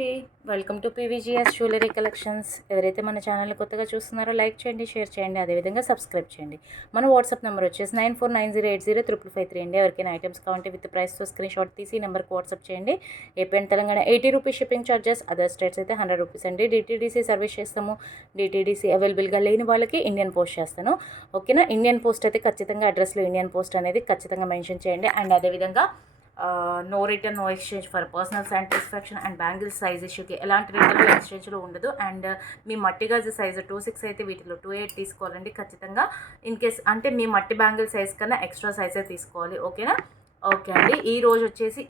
అండి. Welcome to PVGS jewellery collections. ఎవరైతే మన ఛానల్ని కొత్తగా చూస్తున్నారో లైక్ చేయండి, షేర్ చేయండి, అదేవిధంగా సబ్స్క్రైబ్ చేయండి. మన వాట్సాప్ నెంబర్ వచ్చేసి 9490805553 అండి. ఎవరికైనా ఐటమ్స్ కావాలంటే విత్ ప్రైస్తో స్క్రీన్ షాట్ తీసి నెంబర్కి వాట్సాప్ చేయండి. AP and Telangana 80 rupees shipping charges, other states అయితే 100 రూపీస్ అండి. డిటీడీసీ సర్వీస్ చేస్తాము. డిటీడీసీ అవైలబుల్గా లేని వాళ్ళకి ఇండియన్ పోస్ట్ చేస్తాను. ఓకేనా. ఇండియన్ పోస్ట్ అయితే ఖచ్చితంగా అడ్రస్లో ఇండియన్ పోస్ట్ అనేది ఖచ్చితంగా మెన్షన్ చేయండి. అండ్ అదేవిధంగా no return no exchange for personal satisfaction and bangles size ఇష్యూకి ఎలాంటి రిటర్న్ ఎక్స్చేంజ్లో ఉండదు. అండ్ మీ మట్టి గాజు సైజు 26 అయితే వీటిలో 28 తీసుకోవాలండి ఖచ్చితంగా. ఇన్ కేస్ అంటే మీ మట్టి బ్యాంగిల్ సైజ్ కన్నా ఎక్స్ట్రా సైజే తీసుకోవాలి. ఓకేనా. ఓకే అండి. ఈ రోజు వచ్చేసి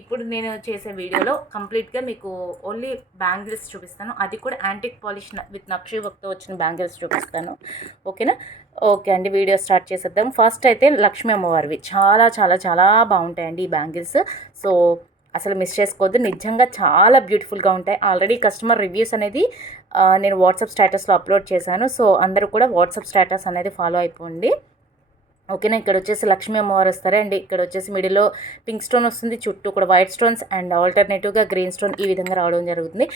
ఇప్పుడు నేను చేసే వీడియోలో కంప్లీట్గా మీకు ఓన్లీ బ్యాంగిల్స్ చూపిస్తాను. అది కూడా యాంటిక్ పాలిష్ విత్ నక్షి వర్క్తో వచ్చిన బ్యాంగిల్స్ చూపిస్తాను. ఓకేనా. ఓకే అండి. వీడియో స్టార్ట్ చేసేద్దాం. ఫస్ట్ అయితే లక్ష్మీ అమ్మవారివి చాలా చాలా చాలా బాగుంటాయండి ఈ బ్యాంగిల్స్. సో అసలు మిస్ చేసుకోవద్దు. నిజంగా చాలా బ్యూటిఫుల్గా ఉంటాయి. ఆల్రెడీ కస్టమర్ రివ్యూస్ అనేది నేను వాట్సాప్ స్టేటస్లో అప్లోడ్ చేశాను. సో అందరూ కూడా వాట్సాప్ స్టేటస్ అనేది ఫాలో అయిపోండి. ఓకేనా. ఇక్కడ వచ్చేసి లక్ష్మీ అమ్మవారు వస్తారు అండి. ఇక్కడ వచ్చేసి మిడిల్లో పింక్ స్టోన్ వస్తుంది, చుట్టూ కూడా వైట్ స్టోన్స్ అండ్ ఆల్టర్నేటివ్గా గ్రీన్ స్టోన్ ఈ విధంగా రావడం జరుగుతుంది.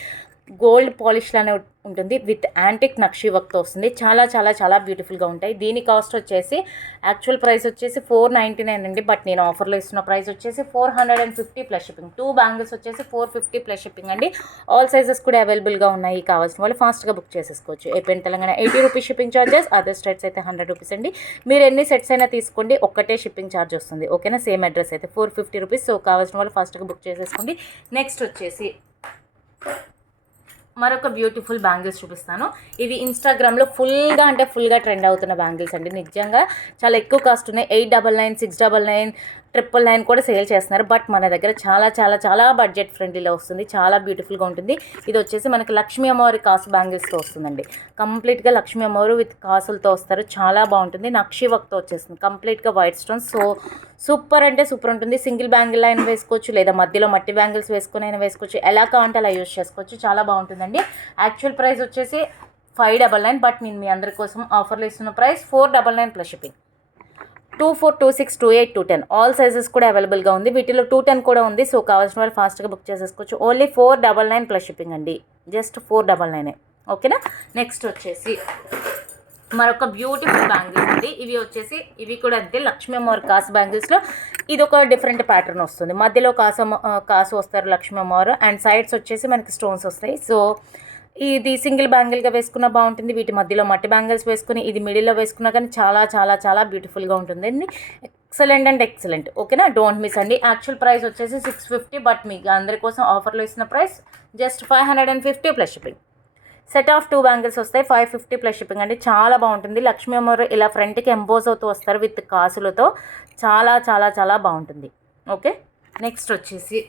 గోల్డ్ పాలిష్లానే ఉంటుంది విత్ యాంటిక్ నక్షి వర్క్తో వస్తుంది. చాలా చాలా చాలా బ్యూటిఫుల్గా ఉంటాయి. దీని కాస్ట్ వచ్చేసి యాక్చువల్ ప్రైస్ వచ్చేసి 499 అండి. బట్ నేను ఆఫర్లో ఇస్తున్న ప్రైస్ వచ్చేసి 450 ప్లస్ షిప్పింగ్. 2 బ్యాంగిల్స్ వచ్చేసి 450 ప్లస్ షిప్పింగ్ అండి. ఆల్ సైజెస్ కూడా అవైలబుల్గా ఉన్నాయి. కావాల్సిన వాళ్ళు ఫాస్ట్గా బుక్ చేసేసుకోవచ్చు. AP Telangana 80 rupees shipping charges, other states అయితే 100 రూపీస్ అండి. మీరు ఎన్ని సెట్స్ అయినా తీసుకోండి, ఒక్కటే షిప్పింగ్ ఛార్జ్ వస్తుంది. ఓకేనా. సేమ్ అడ్రస్ అయితే 450 రూపీస్. సో కావాల్సిన వాళ్ళు ఫాస్ట్గా బుక్ చేసేసుకోండి. నెక్స్ట్ వచ్చేసి మరొక బ్యూటిఫుల్ బ్యాంగిల్స్ చూపిస్తాను. ఇవి ఇన్స్టాగ్రామ్లో ఫుల్గా ట్రెండ్ అవుతున్న బ్యాంగిల్స్ అండి. నిజంగా చాలా ఎక్కువ కాస్ట్ ఉన్నాయి. 899, 699, 999 కూడా సేల్ చేస్తున్నారు. బట్ మన దగ్గర చాలా చాలా చాలా బడ్జెట్ ఫ్రెండ్లీలో వస్తుంది. చాలా బ్యూటిఫుల్గా ఉంటుంది. ఇది వచ్చేసి మనకి లక్ష్మీ అమ్మవారి కాసు బ్యాంగిల్స్తో వస్తుందండి. కంప్లీట్గా లక్ష్మీ అమ్మవారు విత్ కాసులతో వస్తారు. చాలా బాగుంటుంది. నక్షి వర్క్తో వచ్చేస్తుంది. కంప్లీట్గా వైట్ స్టోన్స్. సో సూపర్ అంటే సూపర్ ఉంటుంది. సింగిల్ బ్యాంగిల్ అయినా వేసుకోవచ్చు, లేదా మధ్యలో మట్టి బ్యాంగిల్స్ వేసుకొని అయినా వేసుకోవచ్చు. ఎలా కావాలంటే అలా యూజ్ చేసుకోవచ్చు. చాలా బాగుంటుందండి. యాక్చువల్ ప్రైస్ వచ్చేసి 599. బట్ నేను మీ అందరి కోసం ఆఫర్లో ఇస్తున్న price 499 plus shipping. 24, 26, 28, 210 all sizes కూడా అవైలబుల్గా ఉంది. వీటిలో 210 కూడా ఉంది. సో కావాల్సిన వాళ్ళు ఫాస్ట్గా బుక్ చేసేసుకోవచ్చు. ఓన్లీ 499 ప్లస్ షిప్పింగ్ అండి. జస్ట్ 499. ఓకేనా. నెక్స్ట్ వచ్చేసి మరొక బ్యూటిఫుల్ బ్యాంగిల్స్ అండి. ఇవి కూడా అంతే లక్ష్మీ అమ్మవారి కాసు బ్యాంగిల్స్లో ఇది ఒక డిఫరెంట్ ప్యాటర్న్ వస్తుంది. మధ్యలో కాసు వస్తారు లక్ష్మీ అమ్మవారు, అండ్ సైడ్స్ వచ్చేసి మనకి స్టోన్స్ వస్తాయి. సో ఇది సింగిల్ బ్యాంగిల్గా వేసుకున్నా బాగుంటుంది. వీటి మధ్యలో మట్టి బ్యాంగిల్స్ వేసుకుని ఇది మిడిల్లో వేసుకున్నా కానీ చాలా చాలా చాలా బ్యూటిఫుల్గా ఉంటుందండి. Excellent and excellent. ఓకేనా. డోంట్ మిస్ అండి. యాక్చువల్ ప్రైస్ వచ్చేసి 650. బట్ మీకు అందరి కోసం ఆఫర్లో ఇస్తున్న price just 550 plus shipping. Set of 2 bangles వస్తాయి. 550 ప్లస్ షిప్పింగ్ అండి. చాలా బాగుంటుంది. లక్ష్మీ అమ్మవారు ఇలా ఫ్రంట్కి ఎంపోజ్ అవుతూ వస్తారు విత్ కాసులతో. చాలా చాలా చాలా బాగుంటుంది. ఓకే. నెక్స్ట్ వచ్చేసి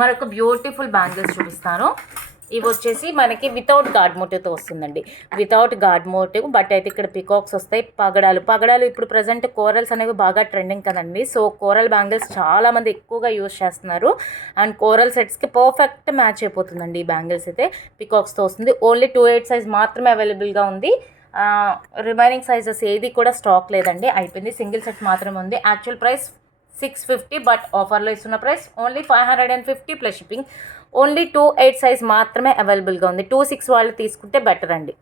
మరొక బ్యూటిఫుల్ బ్యాంగిల్స్ చూపిస్తాను. ఇవి వచ్చేసి మనకి వితౌట్ గాడ్ మోటివ్తో వస్తుందండి. Without God motive. బట్ అయితే ఇక్కడ పికాక్స్ వస్తాయి. పగడాలు ఇప్పుడు ప్రజెంట్ కోరల్స్ అనేవి బాగా ట్రెండింగ్ కదండి. సో కోరల్ బ్యాంగిల్స్ చాలామంది ఎక్కువగా యూజ్ చేస్తున్నారు. అండ్ కోరల్ సెట్స్కి పర్ఫెక్ట్ మ్యాచ్ అయిపోతుందండి ఈ బ్యాంగిల్స్ అయితే. పికాక్స్తో వస్తుంది. ఓన్లీ 28 సైజ్ మాత్రమే అవైలబుల్గా ఉంది. రిమైనింగ్ సైజెస్ ఏది కూడా స్టాక్ లేదండి, అయిపోయింది. సింగిల్ సెట్ మాత్రమే ఉంది. Actual price 650. బట్ ఆఫర్లో ఇస్తున్న price only 550 plus shipping. Only 28 size మాత్రమే అవైలబుల్గా ఉంది. 26 వాళ్ళు తీసుకుంటే బెటర్ అండి.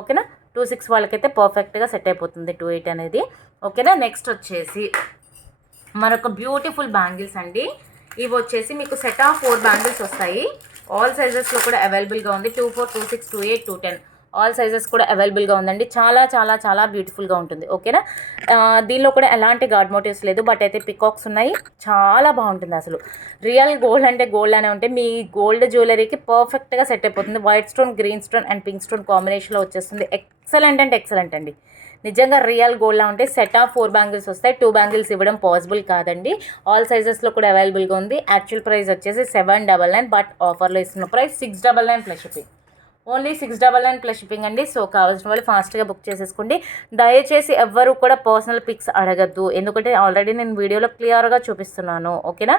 ఓకేనా. 26 వాళ్ళకైతే పర్ఫెక్ట్గా సెట్ అయిపోతుంది 28 అనేది. ఓకేనా. నెక్స్ట్ వచ్చేసి మరొక బ్యూటిఫుల్ బ్యాంగిల్స్ అండి. ఇవి వచ్చేసి మీకు సెట్ ఆఫ్ 4 బ్యాంగిల్స్ వస్తాయి. ఆల్ సైజెస్లో కూడా అవైలబుల్గా ఉంది. 24, 26, 28, 210 ఆల్ సైజెస్ కూడా అవైలబుల్గా ఉందండి. చాలా చాలా చాలా బ్యూటిఫుల్గా ఉంటుంది. ఓకేనా. దీనిలో కూడా ఎలాంటి గాడ్ మోటివ్స్ లేదు. బట్ అయితే పికాక్స్ ఉన్నాయి. చాలా బాగుంటుంది. అసలు రియల్ గోల్డ్ అంటే గోల్డ్ అనే ఉంటే మీ గోల్డ్ జ్యువెలరీకి పర్ఫెక్ట్గా సెట్ అయిపోతుంది. White stone, green stone and pink stone కాంబినేషన్లో వచ్చేస్తుంది. ఎక్సలెంట్ అంటే ఎక్సలెంట్ అండి. నిజంగా రియల్ గోల్డ్లా ఉంటే సెట్ ఆఫ్ 4 బ్యాంగిల్స్ వస్తాయి. 2 బ్యాంగిల్స్ ఇవ్వడం పాసిబుల్ కాదండి. ఆల్ సైజెస్లో కూడా అవైలబుల్గా ఉంది. యాక్చువల్ ప్రైస్ వచ్చేసి 799. బట్ ఆఫర్లో ఇస్తున్న price 699 plus shipping. Only 699 plus shipping అండి. సో కావాల్సిన వాళ్ళు ఫాస్ట్గా బుక్ చేసేసుకోండి. దయచేసి ఎవ్వరూ కూడా పర్సనల్ పిక్స్ అడగద్దు, ఎందుకంటే ఆల్రెడీ నేను వీడియోలో క్లియర్గా చూపిస్తున్నాను. ఓకేనా.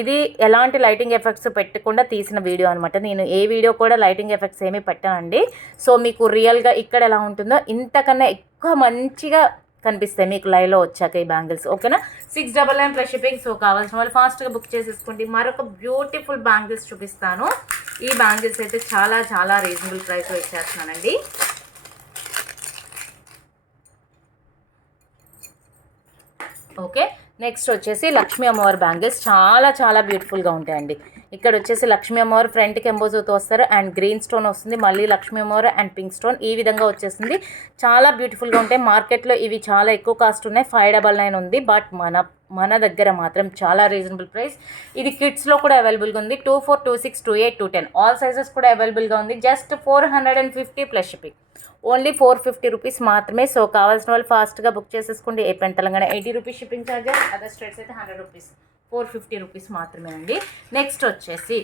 ఇది ఎలాంటి లైటింగ్ ఎఫెక్ట్స్ పెట్టకుండా తీసిన వీడియో అనమాట. నేను ఏ వీడియో కూడా లైటింగ్ ఎఫెక్ట్స్ ఏమీ పెట్టానండి. సో మీకు రియల్గా ఇక్కడ ఎలా ఉంటుందో ఇంతకన్నా ఎక్కువ మంచిగా కనిపిస్తాయి మీకు లైవ్లో వచ్చాక ఈ బ్యాంగిల్స్. ఓకేనా, 699 ప్లస్ షిప్పింగ్. సో కావాల్సిన వాళ్ళు ఫాస్ట్గా బుక్ చేసేసుకోండి. మరొక బ్యూటిఫుల్ బ్యాంగిల్స్ చూపిస్తాను. ఈ బ్యాంగిల్స్ అయితే చాలా చాలా రీజనబుల్ ప్రైస్లో ఇచ్చేస్తున్నానండి. ఓకే, నెక్స్ట్ వచ్చేసి లక్ష్మీ అమ్మవారి బ్యాంగిల్స్ చాలా చాలా బ్యూటిఫుల్గా ఉంటాయండి. ఇక్కడ వచ్చేసి లక్ష్మీ అమ్మవారు ఫ్రంట్కి ఎంబోజుతో వస్తారు అండ్ గ్రీన్ స్టోన్ వస్తుంది, మళ్ళీ లక్ష్మీ అమ్మవారు అండ్ పింక్ స్టోన్ ఈ విధంగా వచ్చేసింది. చాలా బ్యూటిఫుల్గా ఉంటాయి. మార్కెట్లో ఇవి చాలా ఎక్కువ కాస్ట్ ఉన్నాయి, 599 ఉంది. బట్ మన దగ్గర మాత్రం చాలా రీజనబుల్ ప్రైస్. ఇది కిడ్స్లో కూడా అవైలబుల్గా ఉంది. 24, 26, 28, 210 ఆల్ సైజెస్ కూడా అవైలబుల్గా ఉంది. Just 450 plus shipping. Only 450 rupees మాత్రమే. సో కావాల్సిన వాళ్ళు ఫాస్ట్గా బుక్ చేసేసుకోండి. AP Telangana 80 rupees shipping charges, other states అయితే 100 రూపీస్. 450 రూపీస్ మాత్రమే అండి. నెక్స్ట్ వచ్చేసి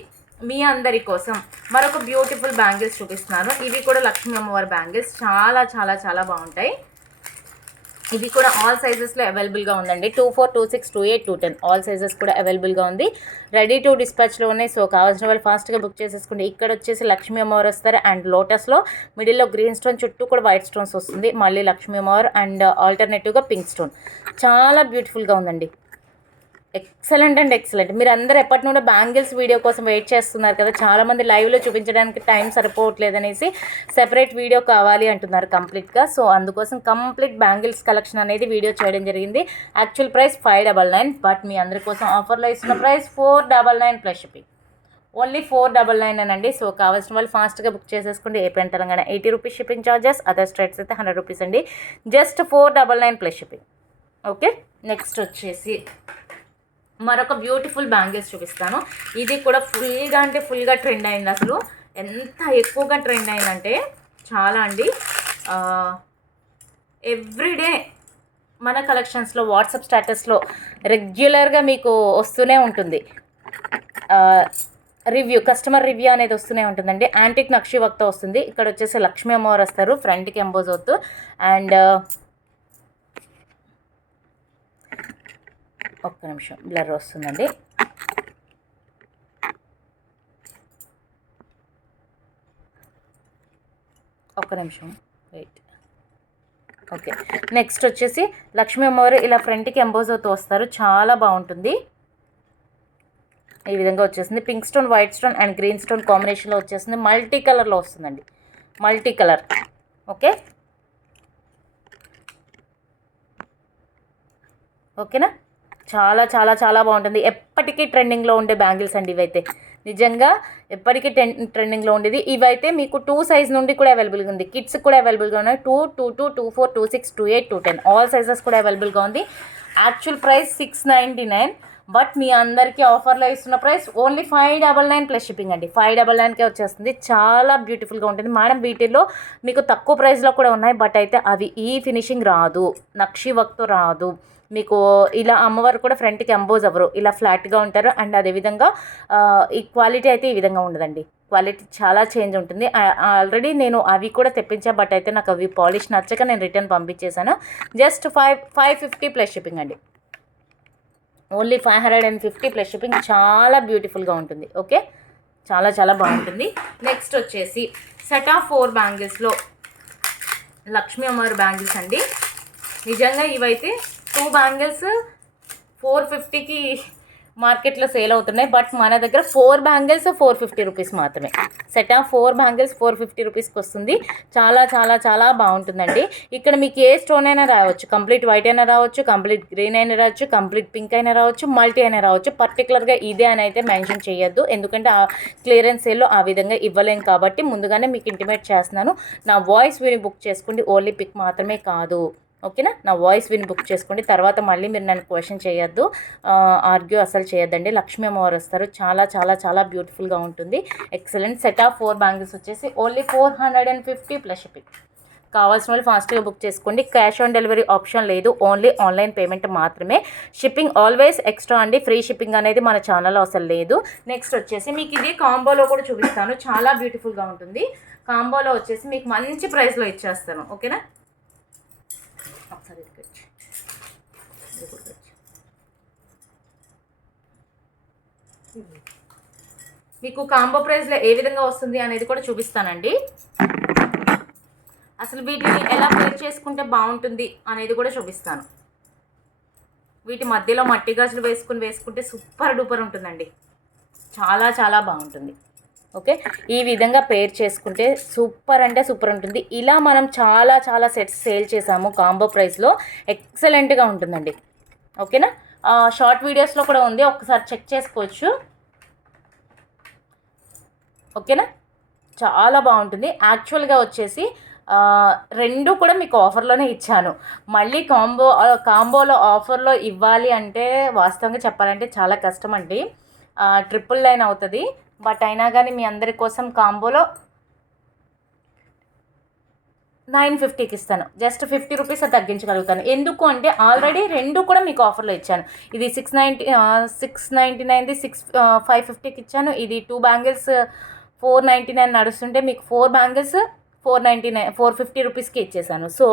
మీ అందరి కోసం మరొక బ్యూటిఫుల్ బ్యాంగిల్స్ చూపిస్తున్నాను. ఇవి కూడా లక్ష్మీ అమ్మవారి బ్యాంగిల్స్ చాలా చాలా చాలా బాగుంటాయి. ఇది కూడా ఆల్ సైజెస్లో అవైలబుల్గా ఉందండి. 24, 26, 28, 210 ఆల్ సైజెస్ కూడా అవైలబుల్గా ఉంది. రెడీ టు డిస్పాచ్లో ఉన్నాయి. సో కావాల్సిన వాళ్ళు ఫాస్ట్గా బుక్ చేసేసుకోండి. ఇక్కడ వచ్చేసి లక్ష్మీ అమ్మవారు వస్తారు అండ్ లోటస్లో మిడిల్లో గ్రీన్ స్టోన్, చుట్టూ కూడా వైట్ స్టోన్స్ వస్తుంది. మళ్ళీ లక్ష్మీ అమ్మవారు అండ్ ఆల్టర్నేటివ్గా పింక్ స్టోన్. చాలా బ్యూటిఫుల్గా ఉందండి. Excellent and excellent. మీరు అందరూ ఎప్పటి నుండో బ్యాంగిల్స్ వీడియో కోసం వెయిట్ చేస్తున్నారు కదా, చాలామంది లైవ్లో చూపించడానికి టైం సరిపోవట్లేదు అనేసి సెపరేట్ వీడియో కావాలి అంటున్నారు కంప్లీట్గా. సో అందుకోసం కంప్లీట్ బ్యాంగిల్స్ కలెక్షన్ అనేది వీడియో చేయడం జరిగింది. యాక్చువల్ ప్రైస్ 599, బట్ మీ అందరి కోసం ఆఫర్లో ఇస్తున్న ప్రైస్ 499 ప్లస్ షిప్పింగ్. ఓన్లీ 499 అండి. సో కావాల్సిన వాళ్ళు ఫాస్ట్గా బుక్ చేసేసుకోండి. AP Telangana 80 rupees shipping charges, other states అయితే 100 రూపీస్ అండి. Just 499 plus shipping. Okay, next వచ్చేసి మరొక బ్యూటిఫుల్ బ్యాంగిల్స్ చూపిస్తాను. ఇది కూడా ఫుల్గా అంటే ఫుల్గా ట్రెండ్ అయింది. అసలు ఎంత ఎక్కువగా ట్రెండ్ అయిందంటే చాలా అండి. ఎవ్రీడే మన కలెక్షన్స్లో వాట్సాప్ స్టేటస్లో రెగ్యులర్గా మీకు వస్తూనే ఉంటుంది రివ్యూ, కస్టమర్ రివ్యూ అనేది వస్తూనే ఉంటుందండి. యాంటిక్ నక్షి వర్క్తో వస్తుంది. ఇక్కడ వచ్చేసి లక్ష్మీ అమ్మవారు వస్తారు, ఫ్రంట్కి ఎంబోజ్ అవుతూ అండ్ ఒక్క నిమిషం బ్లర్ వస్తుందండి. ఒక్క నిమిషం వెయిట్. ఓకే, నెక్స్ట్ వచ్చేసి లక్ష్మీ అమ్మవారు ఇలా ఫ్రంట్కి ఎంబోజ్ అవుతూ వస్తారు. చాలా బాగుంటుంది. ఈ విధంగా వచ్చేసింది. Pink stone, white stone and green stone కాంబినేషన్లో వచ్చేసింది. మల్టీ కలర్లో వస్తుందండి, మల్టీ కలర్. ఓకే, ఓకేనా. చాలా చాలా చాలా బాగుంటుంది. ఎప్పటికీ ట్రెండింగ్లో ఉండే బ్యాంగిల్స్ అండి ఇవైతే. నిజంగా ఎప్పటికీ ట్రెండింగ్లో ఉండేది. ఇవైతే మీకు 2 సైజ్ నుండి కూడా అవైలబుల్గా ఉంది. కిడ్స్ కూడా అవైలబుల్గా ఉన్నాయి. 2, 22, 24, 26, 28, 210 ఆల్ సైజెస్ కూడా అవైలబుల్గా ఉంది. యాక్చువల్ ప్రైస్ 699, బట్ మీ అందరికీ ఆఫర్లో ఇస్తున్న ప్రైస్ ఓన్లీ 599 ప్లస్ షిప్పింగ్ అండి. 599కే వచ్చేస్తుంది. చాలా బ్యూటిఫుల్గా ఉంటుంది మేడం. వీటిల్లో మీకు తక్కువ ప్రైస్లో కూడా ఉన్నాయి, బట్ అయితే అవి ఈ ఫినిషింగ్ రాదు, నక్షి వర్క్తో రాదు. మీకు ఇలా అమ్మవారు కూడా ఫ్రంట్కి ఎంబోజ్ అవ్వరు, ఇలా ఫ్లాట్గా ఉంటారు. అండ్ అదేవిధంగా ఈ క్వాలిటీ అయితే ఈ విధంగా ఉండదండి. క్వాలిటీ చాలా చేంజ్ ఉంటుంది. ఆల్రెడీ నేను అవి కూడా తెప్పించా, బట్ అయితే నాకు అవి పాలిష్ నచ్చక నేను రిటర్న్ పంపించేశాను. జస్ట్ 550 ప్లస్ షిప్పింగ్ అండి. Only 550 plus shipping. చాలా బ్యూటిఫుల్గా ఉంటుంది. ఓకే, చాలా చాలా బాగుంటుంది. నెక్స్ట్ వచ్చేసి సెట్ ఆఫ్ 4 బ్యాంగిల్స్లో లక్ష్మీ అమ్మవారి బ్యాంగిల్స్ అండి. నిజంగా ఇవైతే 2 బ్యాంగిల్స్ 450కి మార్కెట్లో సేల్ అవుతున్నాయి, బట్ మన దగ్గర 4 బ్యాంగిల్స్ 450 రూపీస్ మాత్రమే. సెట్ ఆఫ్ 4 బ్యాంగిల్స్ 450 రూపీస్కి వస్తుంది. చాలా చాలా చాలా బాగుంటుందండి. ఇక్కడ మీకు ఏ స్టోన్ అయినా రావచ్చు, కంప్లీట్ వైట్ అయినా రావచ్చు, కంప్లీట్ గ్రీన్ అయినా రావచ్చు, కంప్లీట్ పింక్ అయినా రావచ్చు, మల్టీ అయినా రావచ్చు. పర్టికులర్గా ఇదే అని అయితే మెన్షన్ చేయొద్దు, ఎందుకంటే ఆ క్లియరెన్స్ సేల్లో ఆ విధంగా ఇవ్వలేం కాబట్టి ముందుగానే మీకు ఇంటిమేట్ చేస్తున్నాను. నా వాయిస్ విని బుక్ చేసుకోండి, ఓన్లీ పిక్ మాత్రమే కాదు. ఓకేనా, నా వాయిస్ విని బుక్ చేసుకోండి. తర్వాత మళ్ళీ మీరు నన్ను క్వశ్చన్ చేయొద్దు, ఆర్గ్యూ అసలు చేయొద్దండి. లక్ష్మీ అమ్మవారు వస్తారు. చాలా చాలా చాలా బ్యూటిఫుల్గా ఉంటుంది. ఎక్సలెంట్. సెట్ ఆఫ్ 4 బ్యాంగిల్స్ వచ్చేసి ఓన్లీ 450 ప్లస్ షిప్పింగ్. కావాల్సిన వాళ్ళు ఫాస్ట్గా బుక్ చేసుకోండి. క్యాష్ ఆన్ డెలివరీ ఆప్షన్ లేదు, ఓన్లీ ఆన్లైన్ పేమెంట్ మాత్రమే. షిప్పింగ్ ఆల్వేస్ ఎక్స్ట్రా అండి, ఫ్రీ షిప్పింగ్ అనేది మన ఛానల్లో అసలు లేదు. నెక్స్ట్ వచ్చేసి మీకు ఇది కాంబోలో కూడా చూపిస్తాను. చాలా బ్యూటిఫుల్గా ఉంటుంది. కాంబోలో వచ్చేసి మీకు మంచి ప్రైస్లో ఇచ్చేస్తాను. ఓకేనా, ఒకసారి మీకు కాంబో ప్రైస్లో ఏ విధంగా వస్తుంది అనేది కూడా చూపిస్తానండి. అసలు వీటిని ఎలా పేర్ చేసుకుంటే బాగుంటుంది అనేది కూడా చూపిస్తాను. వీటి మధ్యలో మట్టి గాజులు వేసుకుంటే సూపర్ డూపర్ ఉంటుందండి, చాలా చాలా బాగుంటుంది. ఓకే, ఈ విధంగా పేర్ చేసుకుంటే సూపర్ అంటే సూపర్ ఉంటుంది. ఇలా మనం చాలా చాలా సెట్స్ సేల్ చేసాము కాంబో ప్రైస్లో, ఎక్సలెంట్గా ఉంటుందండి. ఓకేనా, షార్ట్ వీడియోస్లో కూడా ఉంది, ఒకసారి చెక్ చేసుకోవచ్చు. ఓకేనా, చాలా బాగుంటుంది. యాక్చువల్గా వచ్చేసి రెండు కూడా మీకు ఆఫర్లోనే ఇచ్చాను. మళ్ళీ కాంబోలో ఆఫర్లో ఇవ్వాలి అంటే వాస్తవంగా చెప్పాలంటే చాలా కష్టం అండి, 999 అవుతుంది. బట్ అయినా కానీ మీ అందరి కోసం కాంబోలో 950కి ఇస్తాను. జస్ట్ 50 రూపీస్ తగ్గించగలుగుతాను. ఎందుకు అంటే ఆల్రెడీ రెండు కూడా మీకు ఆఫర్లో ఇచ్చాను. ఇది 699ది 550కి ఇచ్చాను. ఇది 2 బ్యాంగిల్స్ 499 నడుస్తుంటే మీకు 4 బ్యాంగిల్స్ 450 రూపీస్కి ఇచ్చేసాను. సో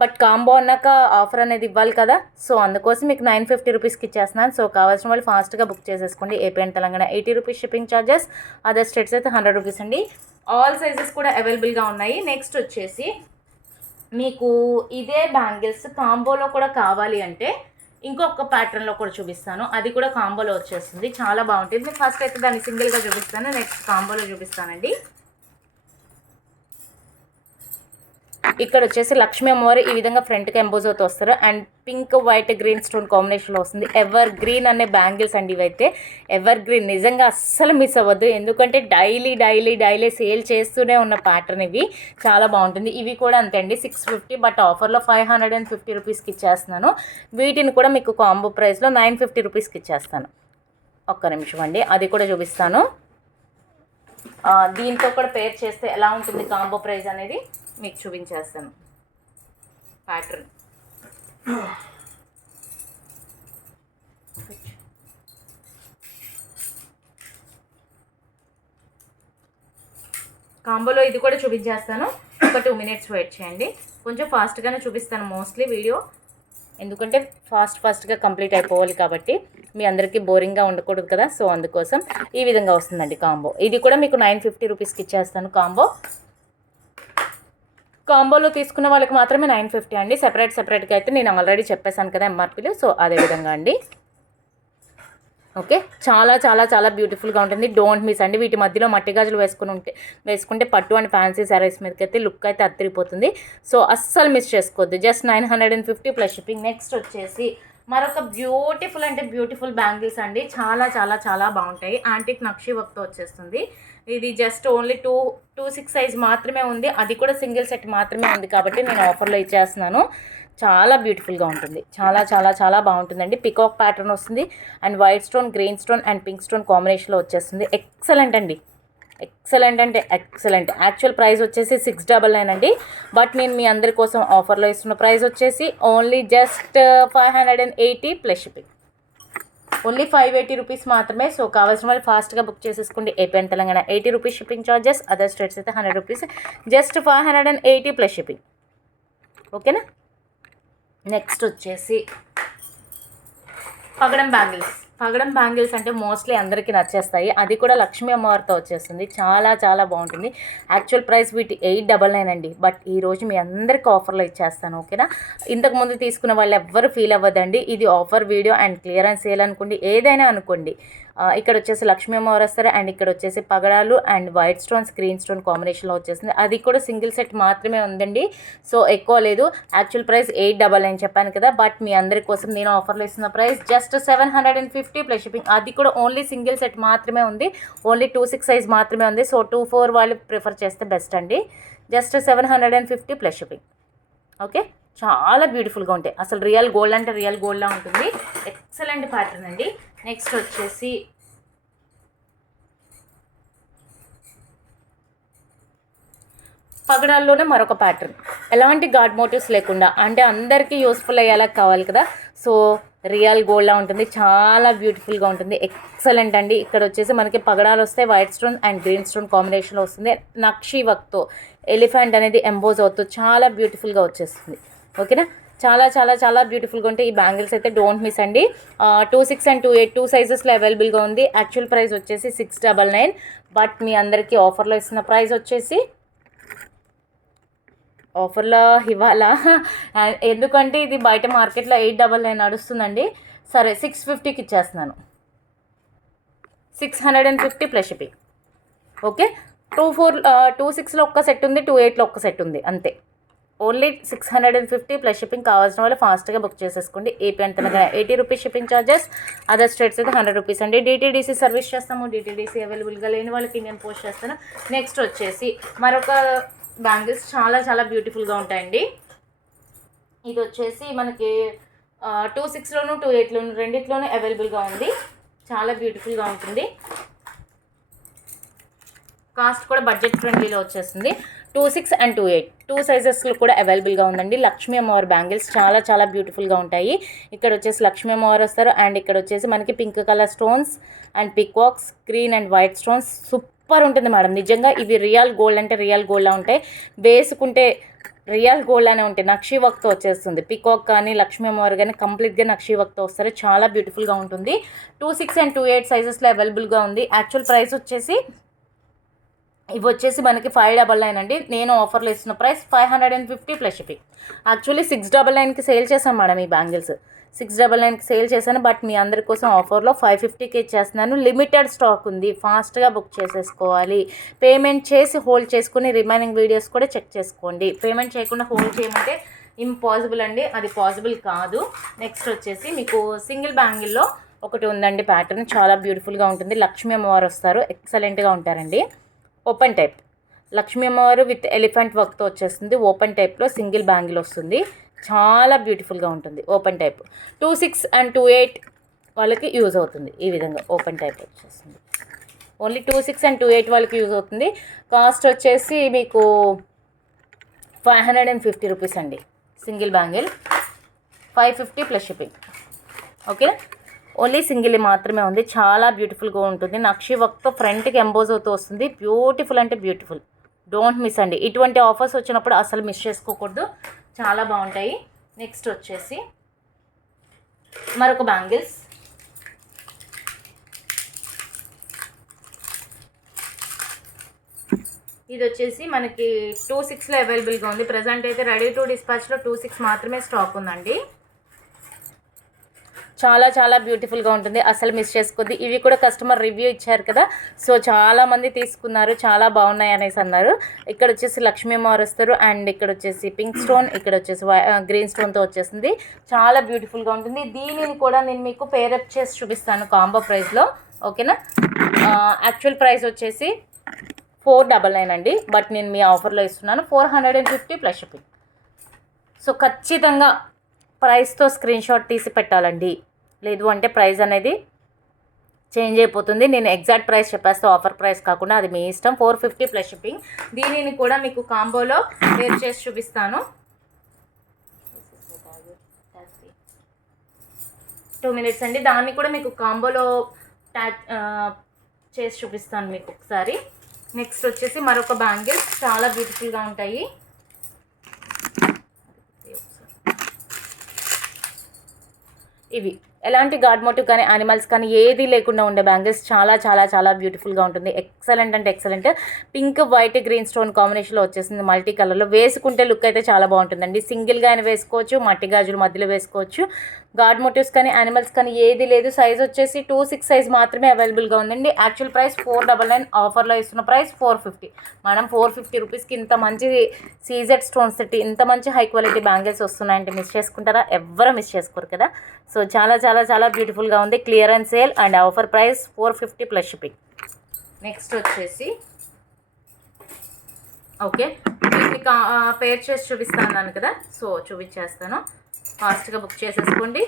బట్ కాంబో అన్నాక ఆఫర్ అనేది ఇవ్వాలి కదా, సో అందుకోసం మీకు 950 రూపీస్కి ఇచ్చేస్తున్నాను. సో కావాల్సిన వాళ్ళు ఫాస్ట్గా బుక్ చేసేసుకోండి. AP and Telangana 80 rupees shipping charges, other states అయితే 100 రూపీస్ అండి. ఆల్ సైజెస్ కూడా అవైలబుల్గా ఉన్నాయి. నెక్స్ట్ వచ్చేసి మీకు ఇదే బ్యాంగిల్స్ కాంబోలో కూడా కావాలి అంటే ఇంకొక ప్యాటర్న్లో కూడా చూపిస్తాను, అది కూడా కాంబోలో వచ్చేస్తుంది, చాలా బాగుంటుంది. ఫస్ట్ అయితే దాన్ని సింగిల్గా చూపిస్తాను, నెక్స్ట్ కాంబోలో చూపిస్తానండి. ఇక్కడ వచ్చేసి లక్ష్మీ అమ్మవారు ఈ విధంగా ఫ్రంట్కి ఎంబోజ్ అవుతూ వస్తారు and pink white green stone కాంబినేషన్లో వస్తుంది. ఎవర్ గ్రీన్ అనే బ్యాంగిల్స్ అండి ఇవైతే, ఎవర్ గ్రీన్, నిజంగా అస్సలు మిస్ అవ్వద్దు. ఎందుకంటే డైలీ సేల్ చేస్తూనే ఉన్న ప్యాటర్న్ ఇవి, చాలా బాగుంటుంది. ఇవి కూడా అంతే అండి, 650, బట్ ఆఫర్లో 550 రూపీస్కి ఇచ్చేస్తున్నాను. వీటిని కూడా మీకు కాంబో ప్రైస్లో 950 రూపీస్కి ఇచ్చేస్తాను. ఒక్క నిమిషం అండి, అది కూడా చూపిస్తాను. దీంతో కూడా పేర్ చేస్తే ఎలా ఉంటుంది కాంబో ప్రైస్ అనేది మీకు చూపించేస్తాను. ప్యాటర్న్ కాంబోలో ఇది కూడా చూపించేస్తాను. ఒక 2 minutes వెయిట్ చేయండి, కొంచెం ఫాస్ట్గానే చూపిస్తాను మోస్ట్లీ వీడియో, ఎందుకంటే ఫాస్ట్గా కంప్లీట్ అయిపోవాలి కాబట్టి మీ అందరికీ బోరింగ్గా ఉండకూడదు కదా, సో అందుకోసం ఈ విధంగా వస్తుందండి కాంబో. ఇది కూడా మీకు 950 రూపీస్కి ఇచ్చేస్తాను. కాంబోలో తీసుకున్న వాళ్ళకి మాత్రమే 950 అండి. సెపరేట్గా అయితే నేను ఆల్రెడీ చెప్పేశాను కదా ఎంఆర్పీలు, సో అదేవిధంగా అండి. ఓకే, చాలా చాలా చాలా బ్యూటిఫుల్గా ఉంటుంది, డోంట్ మిస్ అండి. వీటి మధ్యలో మట్టి గాజులు వేసుకుంటే పట్టు అండ్ ఫ్యాన్సీ శారీస్ మీదకి అయితే లుక్ అయితే అద్దరిపోతుంది. సో అస్సలు మిస్ చేసుకోవద్దు. Just 950 plus shipping. నెక్స్ట్ వచ్చేసి మరొక బ్యూటిఫుల్ బ్యాంగిల్స్ అండి, చాలా చాలా చాలా బాగుంటాయి. యాంటిక్ నక్షి వర్క్తో వచ్చేస్తుంది. ఇది జస్ట్ ఓన్లీ 226 సైజ్ మాత్రమే ఉంది, అది కూడా సింగిల్ సెట్ మాత్రమే ఉంది కాబట్టి నేను ఆఫర్లో ఇచ్చేస్తున్నాను. చాలా బ్యూటిఫుల్గా ఉంటుంది, చాలా చాలా చాలా బాగుంటుందండి. పికాక్ ప్యాటర్న్ వస్తుంది and white stone, green stone and pink stone కాంబినేషన్లో వచ్చేస్తుంది. ఎక్సలెంట్ అండి, ఎక్సలెంట్ అంటే ఎక్సలెంట్. యాక్చువల్ ప్రైస్ వచ్చేసి 699 అండి, బట్ నేను మీ అందరి కోసం ఆఫర్లో ఇస్తున్న ప్రైస్ వచ్చేసి only just 580 plus shipping. Only 580 rupees మాత్రమే. సో కావాల్సిన వాళ్ళు ఫాస్ట్గా బుక్ చేసేసుకోండి. AP and Telangana 80 rupees shipping charges, other states అయితే 100 రూపీస్, జస్ట్ 580 ప్లస్ షిప్పింగ్. ఓకేనా, నెక్స్ట్ వచ్చేసి పగడం బ్యాంగిల్స్ అంటే మోస్ట్లీ అందరికీ నచ్చేస్తాయి. అది కూడా లక్ష్మీ అమ్మవారితో వచ్చేస్తుంది, చాలా చాలా బాగుంటుంది. యాక్చువల్ ప్రైస్ వీటి 899 అండి, బట్ ఈరోజు మీ అందరికీ ఆఫర్లో ఇచ్చేస్తాను. ఓకేనా, ఇంతకుముందు తీసుకున్న వాళ్ళు ఎవ్వరు ఫీల్ అవ్వదండి, ఇది offer video and clearance sale అనుకోండి, ఏదైనా అనుకోండి. ఇక్కడ వచ్చేసి లక్ష్మీ అమ్మవారు వస్తారు అండ్ ఇక్కడ వచ్చేసి పగడాలు and white stones, green stone కాంబినేషన్లో వచ్చేసింది. అది కూడా సింగిల్ సెట్ మాత్రమే ఉందండి, సో ఎక్కువ లేదు. యాక్చువల్ ప్రైస్ 899 చెప్పాను కదా, బట్ మీ అందరి కోసం నేను ఆఫర్లో ఇస్తున్న ప్రైస్ జస్ట్ 750 ప్లస్ షిప్పింగ్. అది కూడా ఓన్లీ సింగిల్ సెట్ మాత్రమే ఉంది, ఓన్లీ 26 సైజ్ మాత్రమే ఉంది. సో 24 వాళ్ళు ప్రిఫర్ చేస్తే బెస్ట్ అండి. Just 750 plus shipping. ఓకే, చాలా బ్యూటిఫుల్గా ఉంటాయి, అసలు రియల్ గోల్డ్ అంటే రియల్ గోల్డ్లా ఉంటుంది. ఎక్సలెంట్ ప్యాటర్న్ అండి. నెక్స్ట్ వచ్చేసి పగడాల్లోనే మరొక ప్యాటర్న్, ఎలాంటి గాడ్ మోటివ్స్ లేకుండా, అంటే అందరికీ యూస్ఫుల్ అయ్యేలా కావాలి కదా, సో రియల్ గోల్డ్లా ఉంటుంది, చాలా బ్యూటిఫుల్గా ఉంటుంది. ఎక్సలెంట్ అండి. ఇక్కడ వచ్చేసి మనకి పగడాలు వస్తాయి, white stone and green stone కాంబినేషన్లో వస్తుంది. నక్షి వర్క్తో ఎలిఫెంట్ అనేది ఎంబోజ్ అవుతూ చాలా బ్యూటిఫుల్గా వచ్చేస్తుంది. ఓకేనా, చాలా చాలా చాలా బ్యూటిఫుల్గా ఉంటాయి ఈ బ్యాంగిల్స్ అయితే, డోంట్ మిస్ అండి. 26 అండ్ 28 2 సైజెస్లో అవైలబుల్గా ఉంది. యాక్చువల్ ప్రైస్ వచ్చేసి 699, బట్ మీ అందరికీ ఆఫర్లో ఇస్తున్న ప్రైస్ వచ్చేసి ఆఫర్లో ఇవ్వాలా ఎందుకంటే ఇది బయట మార్కెట్లో 899 నడుస్తుందండి. సరే 650కి ఇచ్చేస్తున్నాను. 650 ప్లస్ షిప్పింగ్. ఓకే, 26లో ఒక్క సెట్ ఉంది, 28లో ఒక్క సెట్ ఉంది, అంతే. Only 650 plus shipping. కావాల్సిన వాళ్ళు ఫాస్ట్గా బుక్ చేసేసుకోండి. ఏపీ అంటే 80 rupees shipping charges, other states అయితే 100 రూపీస్ అండి. డిటీడీసీ సర్వీస్ చేస్తాము. డిటీడీసీ అవైలబుల్గా లేని వాళ్ళకి ఇండియన్ పోస్ట్ చేస్తాను. నెక్స్ట్ వచ్చేసి మరొక బ్యాంగిల్స్ చాలా చాలా బ్యూటిఫుల్గా ఉంటాయండి. ఇది వచ్చేసి మనకి 26లోను 28లోను రెండిట్లోనూ అవైలబుల్గా ఉంది. చాలా బ్యూటిఫుల్గా ఉంటుంది. కాస్ట్ కూడా బడ్జెట్ ఫ్రెండ్లీలో వచ్చేస్తుంది. 26 అండ్ 28 2 సైజెస్లో కూడా అవైలబుల్గా ఉందండి. లక్ష్మీ అమ్మవారి బ్యాంగిల్స్ చాలా చాలా బ్యూటిఫుల్గా ఉంటాయి. ఇక్కడ వచ్చేసి లక్ష్మీ అమ్మవారు వస్తారు. అండ్ ఇక్కడ వచ్చేసి మనకి pink colour stones and peacocks, green and white stones. Super ఉంటుంది మేడం. నిజంగా ఇవి రియల్ గోల్డ్ అంటే రియల్ గోల్డ్లా ఉంటాయి. వేసుకుంటే రియల్ గోల్డ్ అనే ఉంటాయి. నక్షీ వర్క్తో వచ్చేస్తుంది. పికాక్ కానీ లక్ష్మీ అమ్మవారు కానీ కంప్లీట్గా నక్షీ వర్క్తో వస్తారు. చాలా బ్యూటిఫుల్గా ఉంటుంది. 26 అండ్ 28 సైజెస్లో అవైలబుల్గా ఉంది. యాక్చువల్ ప్రైస్ వచ్చేసి ఇవి వచ్చేసి మనకి 599 అండి. నేను ఆఫర్లో ఇస్తున్న ప్రైస్ 550 ప్లస్ షిప్పింగ్. యాక్చువల్లీ 699కి సేల్ చేశాను మేడం ఈ బ్యాంగిల్స్. 699కి సేల్ చేశాను. బట్ మీ అందరి కోసం ఆఫర్లో 550కి ఇచ్చేస్తున్నాను. లిమిటెడ్ స్టాక్ ఉంది, ఫాస్ట్గా బుక్ చేసేసుకోవాలి. పేమెంట్ చేసి హోల్డ్ చేసుకుని రిమైనింగ్ వీడియోస్ కూడా చెక్ చేసుకోండి. పేమెంట్ చేయకుండా హోల్డ్ చేయమంటే ఇంపాసిబుల్ అండి, అది పాసిబుల్ కాదు. నెక్స్ట్ వచ్చేసి మీకు సింగిల్ బ్యాంగిల్లో ఒకటి ఉందండి. ప్యాటర్న్ చాలా బ్యూటిఫుల్గా ఉంటుంది. లక్ష్మీ అమ్మవారు వస్తారు, ఎక్సలెంట్గా ఉంటారండి. ఓపెన్ టైప్ లక్ష్మీ అమ్మవారు విత్ ఎలిఫెంట్ వర్క్తో వచ్చేస్తుంది. ఓపెన్ టైప్లో సింగిల్ బ్యాంగిల్ వస్తుంది. చాలా బ్యూటిఫుల్గా ఉంటుంది. ఓపెన్ టైప్ 26 అండ్ 28 వాళ్ళకి యూజ్ అవుతుంది. ఈ విధంగా ఓపెన్ టైప్ వచ్చేస్తుంది. ఓన్లీ 26 అండ్ 28 వాళ్ళకి యూజ్ అవుతుంది. కాస్ట్ వచ్చేసి మీకు 550 రూపీస్ అండి. Single bangle 550 plus shipping. Okay, only single మాత్రమే ఉంది. చాలా బ్యూటిఫుల్గా ఉంటుంది. నక్షి వర్క్తో ఫ్రంట్కి ఎంబోజ్ అవుతూ వస్తుంది. బ్యూటిఫుల్ అంటే బ్యూటిఫుల్. డోంట్ మిస్ అండి. ఇటువంటి ఆఫర్స్ వచ్చినప్పుడు అసలు మిస్ చేసుకోకూడదు. చాలా బాగుంటాయి. నెక్స్ట్ వచ్చేసి మరొక బ్యాంగిల్స్. ఇది వచ్చేసి మనకి 26లో అవైలబుల్గా ఉంది. ప్రజెంట్ అయితే రెడీ టు డిస్పాచ్లో 26 మాత్రమే స్టాక్ ఉందండి. చాలా చాలా బ్యూటిఫుల్గా ఉంటుంది. అసలు మిస్ చేసుకోద్ది. ఇవి కూడా కస్టమర్ రివ్యూ ఇచ్చారు కదా, సో చాలామంది తీసుకున్నారు, చాలా బాగున్నాయి అనేసి అన్నారు. ఇక్కడ వచ్చేసి లక్ష్మీ అమ్మవారు వస్తారు. అండ్ ఇక్కడ వచ్చేసి పింక్ స్టోన్, ఇక్కడ వచ్చేసి గ్రీన్ స్టోన్తో వచ్చేసింది. చాలా బ్యూటిఫుల్గా ఉంటుంది. దీనిని కూడా నేను మీకు పేరప్ చేసి చూపిస్తాను కాంబో ప్రైస్లో. ఓకేనా, యాక్చువల్ ప్రైస్ వచ్చేసి 499 అండి. బట్ నేను మీ ఆఫర్లో ఇస్తున్నాను 450 ప్లస్ షిప్పింగ్. సో ఖచ్చితంగా ప్రైస్తో స్క్రీన్ షాట్ తీసి పెట్టాలండి, లేదు అంటే ప్రైస్ అనేది చేంజ్ అయిపోతుంది. నేను ఎగ్జాక్ట్ ప్రైస్ చెప్పేస్తే ఆఫర్ ప్రైస్ కాకుండా అది మీ ఇష్టం. 450 ప్లస్ షిప్పింగ్. దీనిని కూడా మీకు కాంబోలో వేర్ చేసి చూపిస్తాను. 2 minutes అండి. దాన్ని కూడా మీకు కాంబోలో చేసి చూపిస్తాను మీకు ఒకసారి. నెక్స్ట్ వచ్చేసి మరొక బ్యాంగిల్స్ చాలా బ్యూటిఫుల్గా ఉంటాయి. ఇవి ఎలాంటి గాడ్ మోటివ్ కానీ యానిమల్స్ కానీ ఏది లేకుండా ఉండే బ్యాంగిల్స్ చాలా చాలా చాలా బ్యూటిఫుల్గా ఉంటుంది. ఎక్సలెంట్ అంటే excellent. Pink white green stone కాంబినేషన్లో వచ్చేసింది. మల్టీ కలర్లో వేసుకుంటే లుక్ అయితే చాలా బాగుంటుందండి. సింగిల్గా అయినా వేసుకోవచ్చు, మట్టి గాజులు మధ్యలో వేసుకోవచ్చు. గాడ్ మోటివ్స్ కానీ యానిమల్స్ కానీ ఏది లేదు. సైజ్ వచ్చేసి 26 సైజ్ మాత్రమే అవైలబుల్గా ఉందండి. యాక్చువల్ ప్రైస్ 499, ఆఫర్లో ఇస్తున్న ప్రైస్ 450. మనం 450 రూపీస్కి ఇంత మంచి సీజెడ్ స్టోన్స్ తోటి ఇంత మంచి హై క్వాలిటీ బ్యాంగిల్స్ వస్తున్నాయంటే మిస్ చేసుకుంటారా? ఎవ్వరూ మిస్ చేసుకోరు కదా. సో చాలా చాలా చాలా బ్యూటిఫుల్గా ఉంది. Clearance sale and offer price 450 plus shipping. Next వచ్చేసి ఓకే, వీటిని పేర్ చేసి చూపిస్తాను కదా, సో చూపించేస్తాను. ఫాస్ట్గా బుక్ చేసేసుకోండి.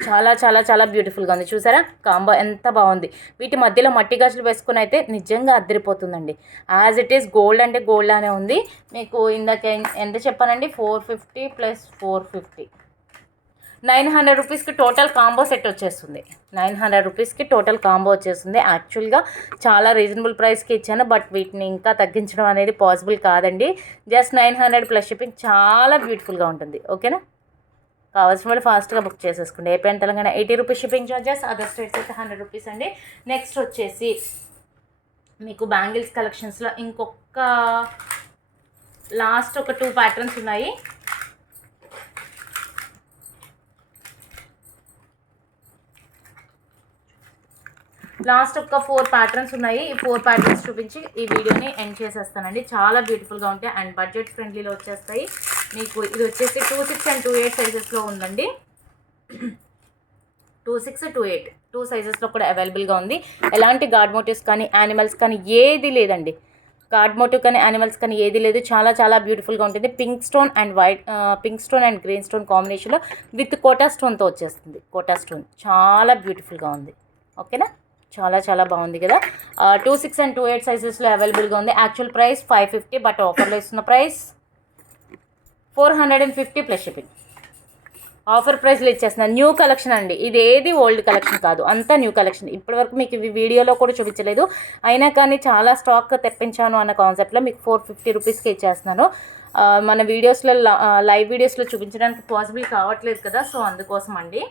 చాలా చాలా చాలా బ్యూటిఫుల్గా ఉంది. చూసారా కాంబో ఎంత బాగుంది. వీటి మధ్యలో మట్టి గాజులు వేసుకుని అయితే నిజంగా అద్దరిపోతుందండి. యాజ్ ఇట్ ఈస్ గోల్డ్ అంటే గోల్డ్ అనే ఉంది. మీకు ఇందాక ఎంత చెప్పానండి, 450 ప్లస్ 450 900 రూపీస్కి టోటల్ కాంబో సెట్ వచ్చేస్తుంది. 900 రూపీస్కి టోటల్ కాంబో వచ్చేస్తుంది. యాక్చువల్గా చాలా రీజనబుల్ ప్రైస్కి ఇచ్చాను, బట్ వీటిని ఇంకా తగ్గించడం అనేది పాసిబుల్ కాదండి. Just 900 plus shipping. చాలా బ్యూటిఫుల్గా ఉంటుంది. ఓకేనా. కావాల్సిన వాళ్ళు ఫాస్ట్గా బుక్ చేసేసుకోండి. AP and Telangana 80 rupees shipping charges, other states అయితే 100 రూపీస్ అండి. నెక్స్ట్ వచ్చేసి మీకు బ్యాంగిల్స్ కలెక్షన్స్లో ఇంకొక లాస్ట్ ఒక 2 ప్యాటర్న్స్ ఉన్నాయి. లాస్ట్ ఒక 4 ప్యాటర్న్స్ ఉన్నాయి. ఈ 4 ప్యాటర్న్స్ చూపించి ఈ వీడియోని ఎండ్ చేసేస్తానండి. చాలా బ్యూటిఫుల్గా ఉంటాయి అండ్ బడ్జెట్ ఫ్రెండ్లీలో వచ్చేస్తాయి. మీకు ఇది వచ్చేసి 26 and 28 సైజెస్లో ఉందండి. 26, 28 2 సైజెస్లో కూడా అవైలబుల్గా ఉంది. ఎలాంటి గార్డ్ మోటివ్స్ కానీ యానిమల్స్ కానీ ఏది లేదండి. గార్డ్ మోటివ్ కానీ యానిమల్స్ కానీ ఏది లేదు. చాలా చాలా బ్యూటిఫుల్గా ఉంటుంది. Pink stone and green stone కాంబినేషన్లో విత్ కోటా స్టోన్తో వచ్చేస్తుంది. కోటా స్టోన్ చాలా బ్యూటిఫుల్గా ఉంది. ఓకేనా, చాలా చాలా బాగుంది కదా. 26 and 28 సైజెస్లో అవైలబుల్గా ఉంది. యాక్చువల్ ప్రైస్ 550, బట్ ఆఫర్లో ఇస్తున్న ప్రైస్ 450 ప్లస్ షిప్పింగ్. ఆఫర్ ప్రైస్లో ఇచ్చేస్తున్నాను. న్యూ కలెక్షన్ అండి, ఇది ఏది ఓల్డ్ కలెక్షన్ కాదు, అంతా న్యూ కలెక్షన్. ఇప్పటివరకు మీకు ఇవి వీడియోలో కూడా చూపించలేదు, అయినా కానీ చాలా స్టాక్ తెప్పించాను అన్న కాన్సెప్ట్లో మీకు 450 రూపీస్కి ఇచ్చేస్తున్నాను. మన వీడియోస్లో లైవ్ వీడియోస్లో చూపించడానికి పాసిబుల్ కావట్లేదు కదా, సో అందుకోసం అండి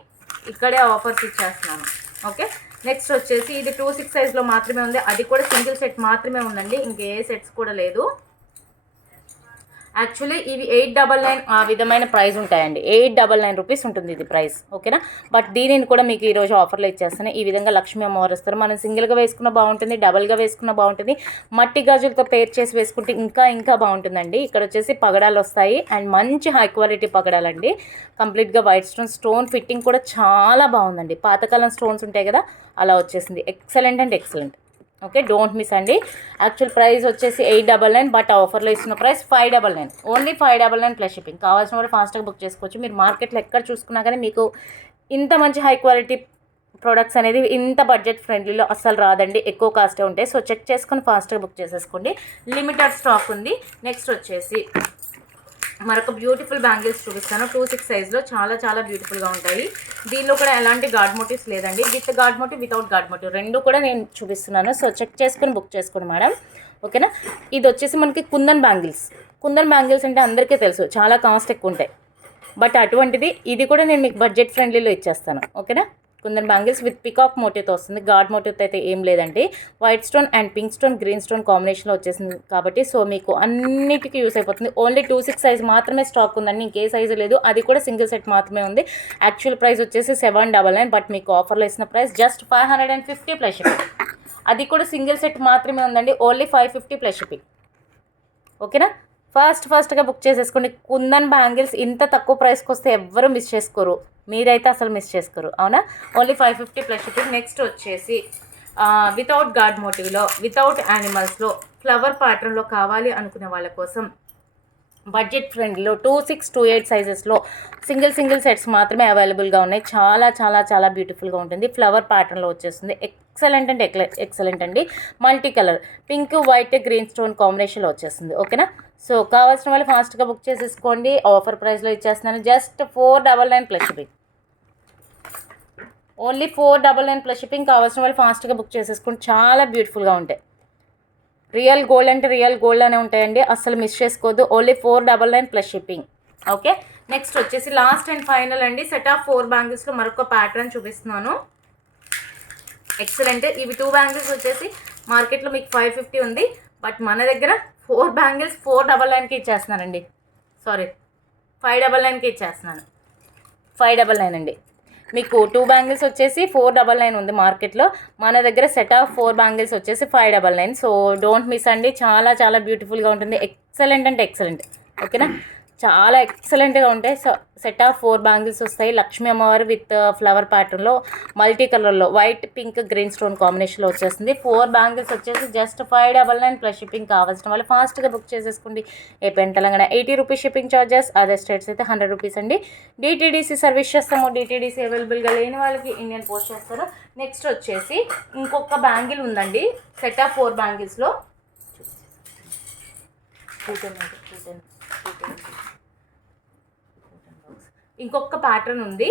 ఇక్కడే ఆఫర్స్ ఇచ్చేస్తున్నాను. ఓకే, నెక్స్ట్ వచ్చేసి ఇది 26 సైజ్లో మాత్రమే ఉంది. అది కూడా సింగిల్ సెట్ మాత్రమే ఉందండి, ఇంకే సెట్స్ కూడా లేదు. యాక్చువల్లీ ఇవి 899 ఆ విధమైన ప్రైస్ ఉంటాయండి. 899 రూపీస్ ఉంటుంది ఇది ప్రైస్. ఓకేనా, బట్ దీనిని కూడా మీకు ఈరోజు ఆఫర్లో ఇచ్చేస్తాను. ఈ విధంగా లక్ష్మీ అమ్మవారు వస్తారు. మనం సింగిల్గా వేసుకున్న బాగుంటుంది, డబల్గా వేసుకున్న బాగుంటుంది, మట్టి గాజులతో పేర్ చేసి వేసుకుంటే ఇంకా ఇంకా బాగుంటుందండి. ఇక్కడ వచ్చేసి పగడాలు వస్తాయి అండ్ మంచి హై క్వాలిటీ పగడాలండి. కంప్లీట్గా వైట్ స్టోన్ ఫిట్టింగ్ కూడా చాలా బాగుందండి. పాతకాలం స్టోన్స్ ఉంటాయి కదా, అలా వచ్చేసింది. Excellent and excellent. Okay, don't miss అండి. యాక్చువల్ ప్రైస్ వచ్చేసి 899, బట్ ఆఫర్లో ఇస్తున్న ప్రైస్ 599. Only 599 plus shipping. కావాల్సిన వాళ్ళు ఫాస్ట్గా బుక్ చేసుకోవచ్చు. మీరు మార్కెట్లో ఎక్కడ చూసుకున్నా కానీ మీకు ఇంత మంచి హై క్వాలిటీ ప్రొడక్ట్స్ అనేది ఇంత బడ్జెట్ ఫ్రెండ్లీలో అస్సలు రాదండి, ఎక్కువ కాస్టే ఉంటాయి. సో చెక్ చేసుకొని ఫాస్ట్గా బుక్ చేసేసుకోండి. లిమిటెడ్ స్టాక్ ఉంది. నెక్స్ట్ వచ్చేసి మరొక బ్యూటిఫుల్ బ్యాంగిల్స్ చూపిస్తాను. 26 సైజ్లో చాలా చాలా బ్యూటిఫుల్గా ఉంటాయి. దీనిలో కూడా ఎలాంటి గార్డ్ మోటివ్స్ లేదండి, with guard motive, without guard motive రెండు కూడా నేను చూపిస్తున్నాను. సో చెక్ చేసుకొని బుక్ చేసుకోండి మేడం. ఓకేనా, ఇది వచ్చేసి మనకి కుందన్ బ్యాంగిల్స్ అంటే అందరికీ తెలుసు, చాలా కాస్ట్ ఎక్కువ ఉంటాయి. బట్ అటువంటిది ఇది కూడా నేను మీకు బడ్జెట్ ఫ్రెండ్లీలో ఇచ్చేస్తాను. ఓకేనా, కుందన్ బ్యాంగిల్స్ విత్ పికాక్ మోటివ్తో వస్తుంది. గార్డ్ మోటివ్తో అయితే ఏం లేదండి. White stone and pink stone, green stone కాంబినేషన్లో వచ్చేసింది కాబట్టి సో మీకు అన్నిటికీ యూస్ అయిపోతుంది. ఓన్లీ 26 సైజ్ మాత్రమే స్టాక్ ఉందండి, ఇంకే సైజు లేదు. అది కూడా సింగిల్ సెట్ మాత్రమే ఉంది. యాక్చువల్ ప్రైస్ వచ్చేసి 799, బట్ మీకు ఆఫర్లో ఇస్తున్న ప్రైస్ జస్ట్ 550 ప్లస్ షిప్పింగ్. అది కూడా సింగిల్ సెట్ మాత్రమే ఉందండి, ఓన్లీ 550 ప్లస్ షిప్పింగ్. ఓకేనా, ఫాస్ట్గా బుక్ చేసేసుకోండి. కుందన్ బ్యాంగిల్స్ ఇంత తక్కువ ప్రైస్కి వస్తే ఎవ్వరూ మిస్ చేసుకోరు, మీరైతే అసలు మిస్ చేసుకోరు. అవునా, ఓన్లీ 550 ప్లస్ షిప్పింగ్. నెక్స్ట్ వచ్చేసి వితౌట్ గార్డ్ మోటివ్లో, వితౌట్ యానిమల్స్లో, ఫ్లవర్ ప్యాటర్న్లో కావాలి అనుకునే వాళ్ళ కోసం బడ్జెట్ ఫ్రెండ్లీలో 26, 28 సైజెస్లో సింగిల్ సెట్స్ మాత్రమే అవైలబుల్గా ఉన్నాయి. చాలా చాలా చాలా బ్యూటిఫుల్గా ఉంటుంది. ఫ్లవర్ ప్యాటర్న్లో వచ్చేస్తుంది. ఎక్సలెంట్ అంటే ఎక్సలెంట్ అండి. Multi colour pink, white, green stone కాంబినేషన్లో వచ్చేస్తుంది. ఓకేనా, సో కావాల్సిన వాళ్ళు ఫాస్ట్గా బుక్ చేసేసుకోండి. ఆఫర్ ప్రైస్లో ఇచ్చేస్తున్నాను just 499 plus shipping. Only 499 plus shipping. కావాల్సిన వాళ్ళు ఫాస్ట్గా బుక్ చేసేసుకోండి. చాలా బ్యూటిఫుల్గా ఉంటాయి. రియల్ గోల్డ్ అంటే రియల్ గోల్డ్ అనే ఉంటాయండి, అస్సలు మిస్ చేసుకోవద్దు. Only 499 plus shipping. Okay, next వచ్చేసి లాస్ట్ అండ్ ఫైనల్ అండి. సెట్ ఆఫ్ 4 బ్యాంగిల్స్లో మరొక ప్యాటర్న్ చూపిస్తున్నాను. ఎక్సలెంట్. ఇవి 2 బ్యాంగిల్స్ వచ్చేసి మార్కెట్లో మీకు 550 ఉంది, బట్ మన దగ్గర 4 బ్యాంగిల్స్ 499కి ఇచ్చేస్తున్నానండి. సారీ, 599కి ఇచ్చేస్తున్నాను. 599 అండి. మీకు 2 బ్యాంగిల్స్ వచ్చేసి 499 ఉంది మార్కెట్లో, మన దగ్గర సెట్ ఆఫ్ 4 బ్యాంగిల్స్ వచ్చేసి 599. సో డోంట్ మిస్ అండి, చాలా చాలా బ్యూటిఫుల్గా ఉంటుంది. ఎక్సలెంట్ అంటే ఎక్సలెంట్. ఓకేనా, చాలా ఎక్సలెంట్గా ఉంటాయి. సో సెట్ ఆఫ్ 4 బ్యాంగిల్స్ వస్తాయి. లక్ష్మీ అమ్మవారు విత్ ఫ్లవర్ ప్యాటర్న్లో, మల్టీ కలర్లో, వైట్, పింక్, గ్రీన్ స్టోన్ కాంబినేషన్లో వచ్చేస్తుంది. 4 బ్యాంగిల్స్ వచ్చేసి జస్ట్ 599 ప్లస్ షిప్పింగ్. కావాల్సిన వాళ్ళు ఫాస్ట్గా బుక్ చేసేసుకోండి. AP Telangana 80 rupees shipping charges, other states అయితే 100 రూపీస్ అండి. డిటీడీసీ సర్వీస్ చేస్తాము. డిటీడీసీ అవైలబుల్గా లేని వాళ్ళకి ఇండియన్ పోస్ట్ చేస్తారు. నెక్స్ట్ వచ్చేసి ఇంకొక బ్యాంగిల్ ఉందండి, సెట్ ఆఫ్ 4 బ్యాంగిల్స్లో. ఇంకొక ప్యాటర్న్ ఉంది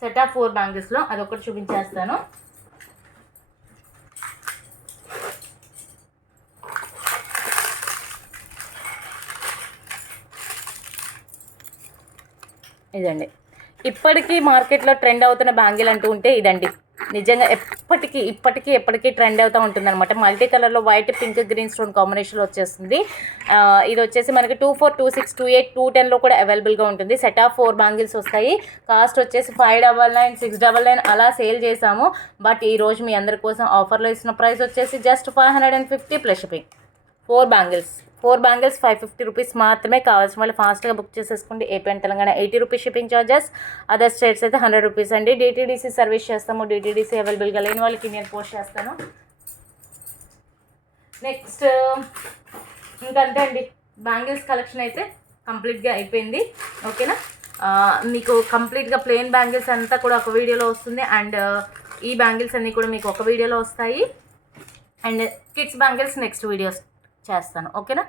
సెట్ ఆఫ్ 4 బ్యాంగిల్స్లో, అదొకటి చూపించేస్తాను. ఇదండి. ఇప్పటికీ మార్కెట్లో ట్రెండ్ అవుతున్న బ్యాంగిల్ అంటూ ఉంటే ఇదండి. నిజంగా ఎప్పటికీ ట్రెండ్ అవుతూ ఉంటుందన్నమాట. మల్టీ కలర్లో వైట్, పింక్, గ్రీన్ స్టోన్ కాంబినేషన్లో వచ్చేస్తుంది. ఇది వచ్చేసి మనకి 24, 26, 28, 210లో కూడా అవైలబుల్గా ఉంటుంది. సెట్ ఆఫ్ 4 బ్యాంగిల్స్ వస్తాయి. కాస్ట్ వచ్చేసి 599, 699 అలా సేల్ చేసాము. బట్ ఈరోజు మీ అందరి కోసం ఆఫర్లో ఇస్తున్న ప్రైస్ వచ్చేసి just 550 plus shipping. 4 bangles 550 rupees మాత్రమే. కావాల్సిన వాళ్ళు ఫాస్ట్గా బుక్ చేసేసుకోండి. AP and Telangana 80 rupees shipping charges, other states అయితే 100 రూపీస్ అండి. డిటీడీసీ సర్వీస్ చేస్తాము. డిటీడీసీ అవైలబుల్గా లేని వాళ్ళకి నేను పోస్ట్ చేస్తాను. నెక్స్ట్ ఇంకంతే అండి, బ్యాంగిల్స్ కలెక్షన్ అయితే కంప్లీట్గా అయిపోయింది. ఓకేనా, మీకు కంప్లీట్గా ప్లెయిన్ బ్యాంగిల్స్ అంతా కూడా ఒక వీడియోలో వస్తుంది. అండ్ ఈ బ్యాంగిల్స్ అన్నీ కూడా మీకు ఒక వీడియోలో వస్తాయి. And kids bangles next videos చేస్తాను. ఓకేనా.